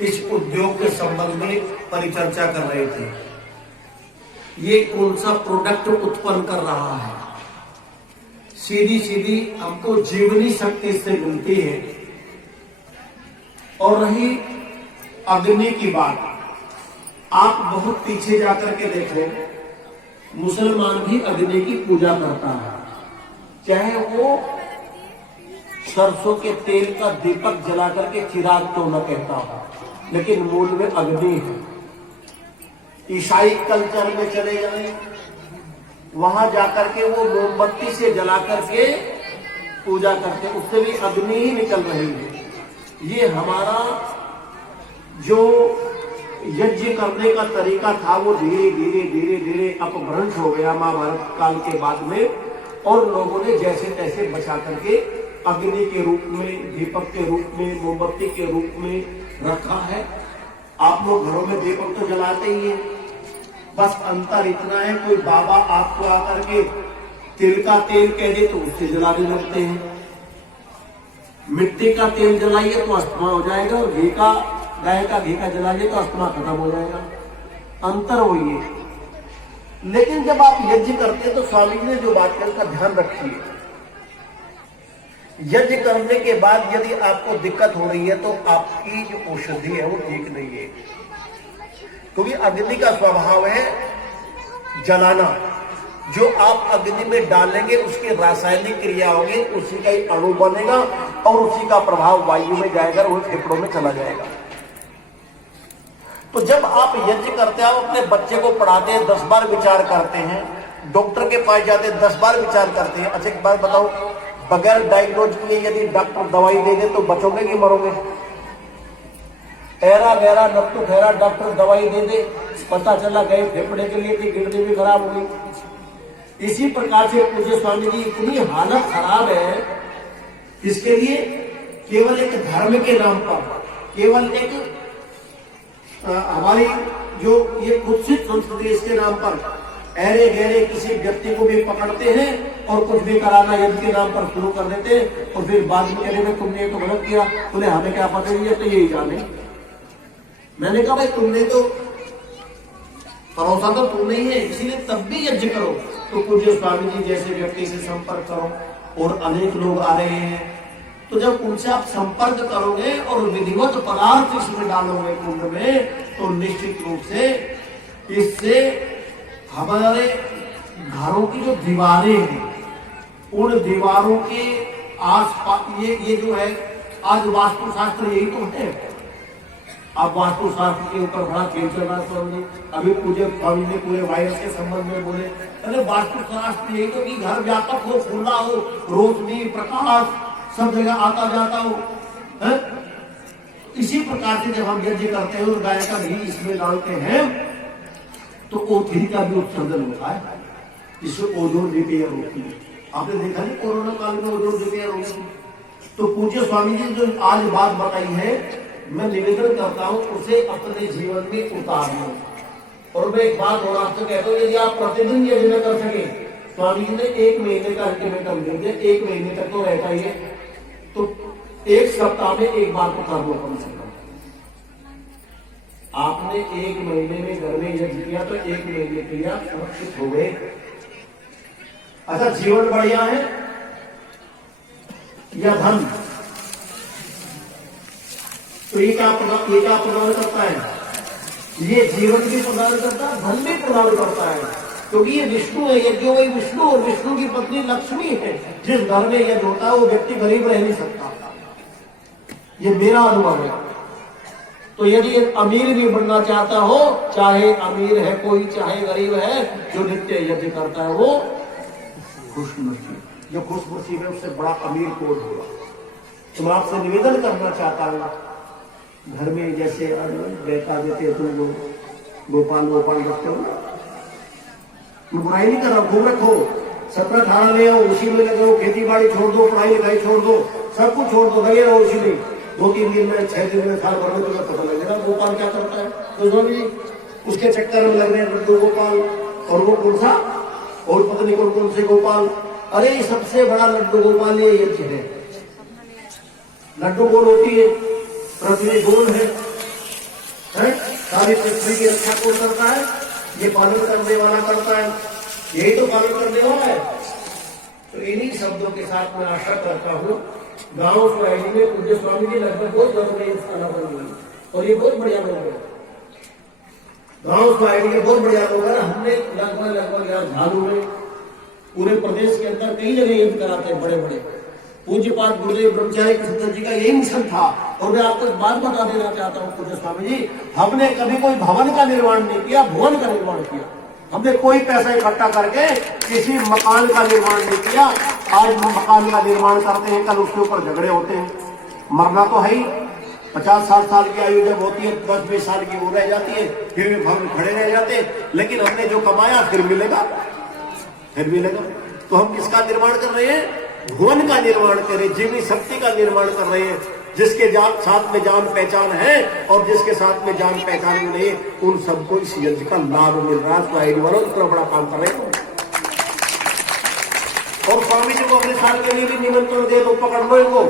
इस उद्योग के संबंध में परिचर्चा कर रहे थे। ये कौन सा प्रोडक्ट उत्पन्न कर रहा है। सीधी सीधी हमको जीवनी शक्ति से मिलती है। और रही अग्नि की बात, आप बहुत पीछे जाकर के देखें, मुसलमान भी अग्नि की पूजा करता है, चाहे वो सरसों के तेल का दीपक जला करके चिराग तो न कहता हो, लेकिन मूल में अग्नि है। ईसाई कल्चर में चले जाएं, वहां जाकर के वो मोमबत्ती से जला करके पूजा करते, उससे भी अग्नि ही निकल रही है। ये हमारा जो यज्ञ करने का तरीका था वो धीरे धीरे धीरे धीरे अपभ्रंश हो गया महाभारत काल के बाद में, और लोगों ने जैसे तैसे बचा करके अग्नि के रूप में, दीपक के रूप में, मोमबत्ती के रूप में रखा है। आप लोग घरों में दीपक तो जलाते ही हैं, बस अंतर इतना है, कोई बाबा आपको आकर के तिल का तेल कह दे तो उससे जलाने लगते हैं, मिट्टी का तेल जलाइए तो अस्थमा हो जाएगा, और घी का, गाय का घी का जलाइए तो अस्थमा खत्म हो जाएगा। अंतर वही है। लेकिन जब आप यज्ञ करते हैं तो स्वामी जी ने जो बात की उसका ध्यान रखिए। यज्ञ करने के बाद यदि आपको दिक्कत हो रही है तो आपकी जो औषधि है वो ठीक नहीं है, क्योंकि अग्नि का स्वभाव है जलाना। जो आप अग्नि में डालेंगे उसकी रासायनिक क्रिया होगी, उसी का ही अणु बनेगा और उसी का प्रभाव वायु में जाएगा और वो फेफड़ों में चला जाएगा। तो जब आप यज्ञ करते हैं, आप अपने बच्चे को पढ़ाते हैं, 10 बार विचार करते हैं, डॉक्टर के पास जाते हैं 10 बार विचार करते हैं। अच्छा एक बात बताओ, बगैर डायग्नोज किए यदि डॉक्टर दवाई दे दे तो बचोगे कि मरोगे? ऐरा गहरा नत्तू ठहरा डॉक्टर दवाई दे दे, पता चला गए फेफड़े के लिए थी, किडनी भी खराब हो गई। इसी प्रकार से पूज्य स्वामी जी, इतनी हालत खराब है इसके लिए केवल एक धर्म के नाम पर, केवल एक हमारी जो ये कुत्सित संस्कृति इसके नाम पर ऐरे गहरे किसी व्यक्ति को भी पकड़ते हैं और कुछ भी कराना यज्ञ के नाम पर शुरू कर देते हैं, और फिर बाद में कहने में तुमने ये तो गलत किया, बोले हमें क्या पता नहीं है, तो यही जाने। मैंने कहा भाई तुमने तो भरोसा तो तुमने ही है, इसीलिए तब भी यज्ञ करो। तो पूज्य स्वामी जी जैसे व्यक्ति से संपर्क करो, और अनेक लोग आ रहे हैं, तो जब उनसे आप संपर्क करोगे और विधिवत पदार्थ इसमें डालोगे कुंड में, तो निश्चित रूप से इससे हमारे घरों की जो दीवारें हैं, उन दीवारों के आसपास ये जो है, आज वास्तुशास्त्र यही तो है। आप वास्तुशास्त्र के ऊपर बड़ा खेल चल रहा है। अभी पूज्य स्वामी ने पूरे वायरस के संबंध में बोले, अरे वास्तुशास्त्र यही तो कि घर व्यापक हो, खुला हो, रोशनी प्रकाश सब जगह आता जाता हो है? इसी प्रकार से जब हम यज्ञ करते हैं और गाय का घी इसमें डालते हैं तो ओथिरी का भी उत्सर्जन होता है, जिससे ओजोन रिपेयर होती है। आपने देखा नहीं कोरोना काल में ओजोन रिपेयर होती है। तो पूज्य स्वामी जी जो आज बात बताई है, मैं निवेदन करता हूं उसे अपने जीवन में उतारना। और मैं एक बात और आपसे कहता हूं, यदि आप प्रतिदिन यज्ञ न कर सके, स्वामी जी ने 1 महीने का अल्टीमेटम दे दिया, 1 महीने तक तो रहता ही है, तो 1 सप्ताह में 1 बार तो कर लो कम से कम। आपने 1 महीने में घर में यज्ञ किया तो 1 महीने किया, सुरक्षित हो गए। अच्छा जीवन बढ़िया है या धन? तो ये क्या प्रदान करता है? ये जीवन भी प्रदान करता है, धन भी प्रदान करता है, क्योंकि ये विष्णु है। यज्ञ वही विष्णु और विष्णु की पत्नी लक्ष्मी है। जिस घर में यज्ञ होता है वो व्यक्ति गरीब रह नहीं सकता, ये मेरा अनुभव है। तो यदि अमीर भी बनना चाहता हो, चाहे अमीर है कोई, चाहे गरीब है, जो नित्य यज्ञ करता है वो खुशनसीब। जो खुशनसीब है उससे बड़ा अमीर कौन होगा? तो मैं आपसे निवेदन करना चाहता हूँ, घर में जैसे बेटा देते तुम लोग गोपाल रखते हो, बुराई नहीं कर रहा, घूम रखो, 17-18 ले आओ, उसी में लगे हो, खेती बाड़ी छोड़ दो, पढ़ाई लिखाई छोड़ दो, सब कुछ छोड़ दो, लगे रहो उसी में। 2-3 दिन में, 6 दिन में, साल भर में तुम्हें पता लगेगा गोपाल क्या करता है। तो स्वामी जी उसके चक्कर में लग रहे हैं लड्डू गोपाल, और वो कौन सा, और पता नहीं कौन से गोपाल। अरे सबसे बड़ा लड्डू गोपाल ये यज्ञ है। लड्डू गोल होती है, पृथ्वी गोल है, है? सारी पृथ्वी की रक्षा कौन करता है? ये पालन करने वाला करता है, यही तो पालन करने वाला है। तो इन्हीं शब्दों के साथ मैं आशा करता हूँ गांव सोसाइटी में पूज्य स्वामी जी लगभग बहुत बड़े स्थान बन, और ये बहुत बढ़िया लोग हैं। गांव सोसाइटी के बहुत बढ़िया लोग हैं। हमने लगभग यहाँ झालू में पूरे प्रदेश के अंदर कई जगह यज्ञ कराते हैं बड़े बड़े। पूज्यपाद गुरुदेव ब्रह्मचारी कृष्ण जी का यही मिशन था। और मैं आपको एक बात बता देना चाहता हूँ पूज्य स्वामी जी, हमने कभी कोई भवन का निर्माण नहीं किया, भुवन का निर्माण किया। हमने कोई पैसा इकट्ठा करके किसी मकान का निर्माण नहीं किया। आज हम मकान का निर्माण करते हैं, कल उसके ऊपर झगड़े होते हैं। मरना तो है ही, 50-60 साल की आयु जब होती है, 10-20 साल की वो रह जाती है, फिर भवन खड़े रह जाते हैं। लेकिन हमने जो कमाया फिर मिलेगा, फिर मिलेगा। तो हम किसका निर्माण कर रहे हैं? भुवन का निर्माण कर रहे हैं, जीवनी शक्ति का निर्माण कर रहे हैं। जिसके साथ में जान पहचान है और जिसके साथ में जान पहचान नहीं, उन सबको इस यज्ञ का लाभ मिल रहा है। आईडी वालों इतना बड़ा काम कर रहे हैं। और स्वामी जी को अपने साल के लिए भी निमंत्रण दे दो, पकड़ लो इनको,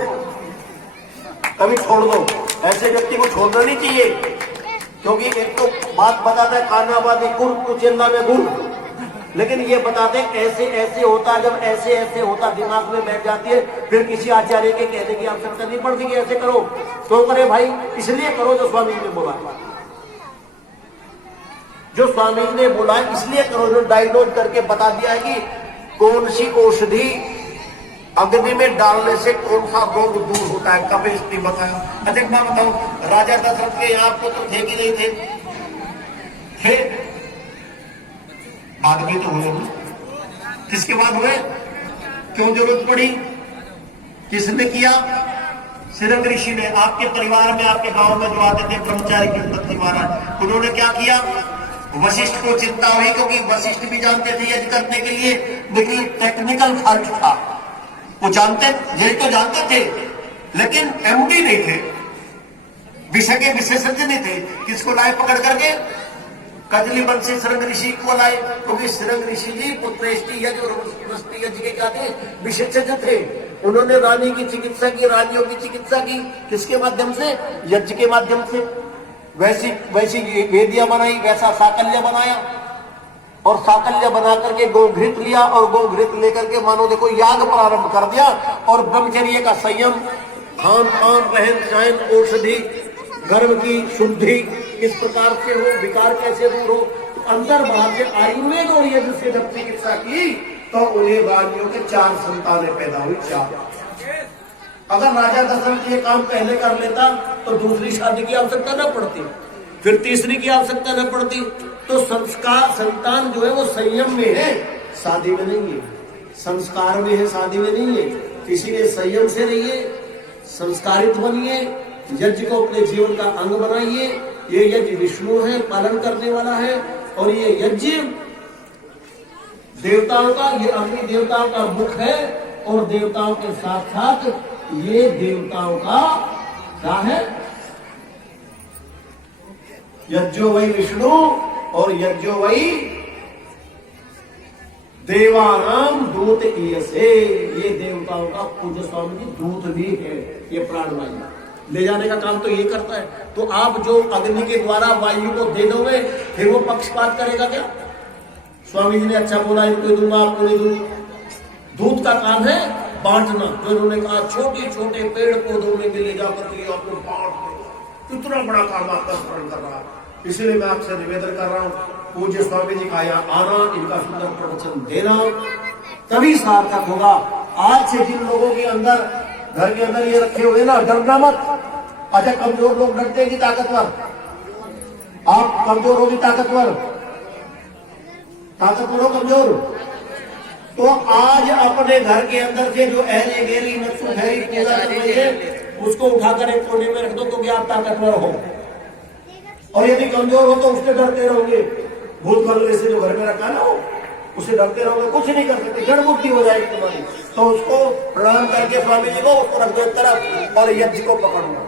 कभी छोड़ दो। ऐसे व्यक्ति को छोड़ना नहीं चाहिए, क्योंकि एक तो बात बताता है खानाबादी गुर कुचेला में गुर, लेकिन ये बताते ऐसे ऐसे होता, जब ऐसे ऐसे होता दिमाग में बैठ जाती है, फिर किसी आचार्य के कहने की आवश्यकता नहीं पड़ती कि ऐसे करो। तो करे भाई, इसलिए करो जो स्वामी जी ने बोला, जो स्वामी जी ने बोला इसलिए करो। जो डायग्नोज करके बता दिया है कि कौन सी औषधि अग्नि में डालने से कौन सा रोग दूर होता है, कभी इसने बताया। अच्छा मैं बताऊं, राजा दशरथ के यहाँ पुत्र थे कि नहीं थे? बाद में तो हुए, किसके बाद हुए? क्यों जरूरत पड़ी? किसने किया? सिरंग ऋषि ने। आपके परिवार में, आपके गांव में जो आते थे ब्रह्मचारी की पत्नी महाराज, उन्होंने क्या किया? वशिष्ठ को चिंता हुई, क्योंकि वशिष्ठ भी जानते थे यज्ञ करने के लिए, लेकिन टेक्निकल फर्क था। वो जानते, ये तो जानते थे, लेकिन एमडी नहीं थे, विषय के विशेषज्ञ नहीं थे। किसको लाए पकड़ करके? कजली वंशी सिरंग ऋषि को लाए, क्योंकि सिरंग ऋषि जी पुत्रेष्टि यज्ञ और वृष्टि यज्ञ के क्या थे? विशेषज्ञ थे। उन्होंने रानी की चिकित्सा की, रानियों की चिकित्सा की, किसके माध्यम से? यज्ञ के माध्यम से। वैसी वैसी वेदियां बनाई, वैसा साकल्य बनाया, और साकल्य बना करके गोघृत लिया, और गोघृत लेकर के मानो देखो याग प्रारंभ कर दिया। और ब्रह्मचर्य का संयम, खान पान, रहन सहन, औषधि, गर्भ की शुद्धि किस प्रकार से हो, विकार कैसे दूर हो, अंदर बाहर से आयुर्वेद और यज्ञ से जब चिकित्सा की तो उन्हें रानियों के 4 संतानें पैदा हुई। 4। अगर राजा दशरथ ये काम पहले कर लेता तो दूसरी शादी की आवश्यकता न पड़ती, फिर तीसरी की आवश्यकता न पड़ती। तो संस्कार, संतान जो है वो संयम में है, शादी में नहीं है। संस्कार में है, शादी में नहीं है। इसीलिए संयम से रहिए, संस्कारित बनिए, यज्ञ को अपने जीवन का अंग बनाइए। ये यज्ञ विष्णु है, पालन करने वाला है, और ये यज्ञ देवताओं का, ये अग्नि देवताओं का मुख है, और देवताओं के साथ साथ ये देवताओं का क्या है? यज्ञो वही विष्णु और यज्ञो वही देवानाम दूत ईयसे। ये देवताओं का पूज्य स्वामी जी दूत भी है। ये प्राणवायु ले जाने का काम तो ये करता है। तो आप जो अग्नि के द्वारा वायु को दे दोगे, फिर वो पक्षपात करेगा क्या? स्वामी जी ने अच्छा बोला, इनको दूंगा, आपको नहीं दूंगा। दूत का काम है बांटना। जो उन्होंने कहा छोटे छोटे पेड़ पौधों में ले जाकर के आपको बांट दो, इतना बड़ा काम आपका स्मरण कर रहा है। इसलिए मैं आपसे निवेदन कर रहा हूँ, पूज्य स्वामी जी का यहाँ आना, इनका सुंदर प्रवचन देना, तभी सार्थक होगा। आज से जिन लोगों के अंदर, घर के अंदर ये रखे हुए ना, डरना मत। अच्छा, कमजोर लोग डरते हैं कि ताकतवर? आप कमजोर होगी ताकतवर? ताकतवर हो कमजोर? तो आज अपने घर के अंदर से जो ऐरी गहरी नक्सु गहरी पूजा कर रही है, उसको उठाकर एक कोने में रख दो, तो क्या आप ताकतवर हो। और यदि कमजोर हो तो उससे डरते रहोगे। भूत बंगले से जो घर में रखा ना, उससे डरते रहोगे, कुछ नहीं कर सकते, जड़ बुद्धि हो जाएगी तुम्हारी। तो उसको प्रणाम करके स्वामी जी को उसको रख दो एक तरफ, और यज्ञ को पकड़ लो,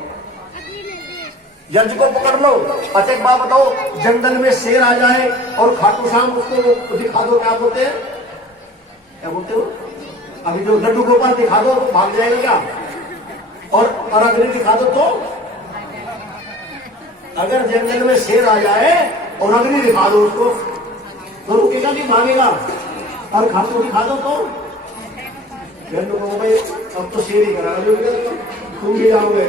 यज्ञ को पकड़ लो। अच्छा एक बात बताओ, जंगल में शेर आ जाए और खाटू श्याम उसको दिखा दो, क्या बोलते हैं? क्या बोलते हो? अभी जो लड्डू गोपाल दिखा दो तो भाग जाएगा क्या? और अग्नि दिखा दो तो अगर जंगल में शेर आ जाए और अग्नि दिखा दो उसको, तो रुकेगा कि भागेगा? और खाते खा दो तो भाई अब तो शेर ही करा, तुम भी जाओगे।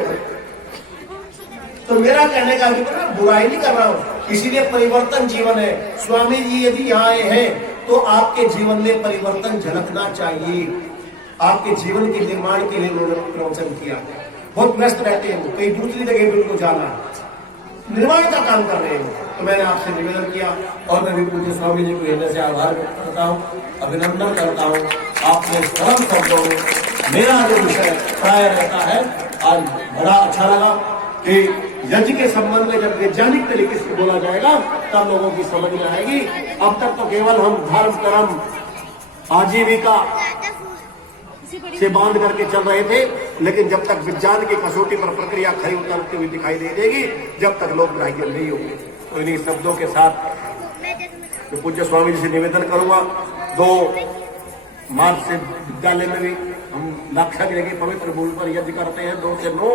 तो मेरा कहने का अभिप्राय बुराई नहीं कर रहा हूं, इसीलिए परिवर्तन जीवन है। स्वामी जी यदि यहाँ आए हैं तो आपके जीवन में परिवर्तन झलकना चाहिए। आपके जीवन के निर्माण के लिए उन्होंने प्रवचन किया। बहुत व्यस्त रहते हैं, कहीं दूसरी जगह भी उनको जाना है, निर्माण का काम कर रहे हैं। तो मैंने आपसे निवेदन किया और मैं भी पूज्य स्वामी जी को हृदय से आभार व्यक्त करता हूँ, अभिनंदन करता हूँ। आपने सरल शब्दों में मेरा जो विषय प्राय रहता है, आज बड़ा अच्छा लगा कि यज्ञ के संबंध में जब वैज्ञानिक तरीके से बोला जाएगा तब लोगों की समझ में आएगी। अब तक तो केवल हम धर्म कर्म आजीविका से बांध करके चल रहे थे, लेकिन जब तक विज्ञान की कसौटी पर प्रक्रिया खरी उतरती हुई दिखाई दे देगी, जब तक लोग ग्राह्य नहीं होंगे। तो इन्हीं शब्दों के साथ तो पूज्य स्वामी जी से निवेदन करूंगा, 2 मार्च से विद्यालय में भी हम लाक्षागृह के पवित्र मूल पर यज्ञ करते हैं 2 से 9।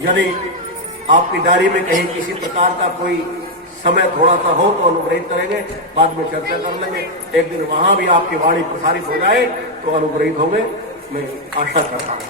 यदि आपकी डायरी में कहीं किसी प्रकार का कोई समय थोड़ा सा हो तो अनुग्रहित करेंगे, बाद में चर्चा कर लेंगे। एक दिन वहां भी आपकी वाणी प्रसारित हो जाए तो अनुग्रहित होंगे, मैं आशा करता हूँ।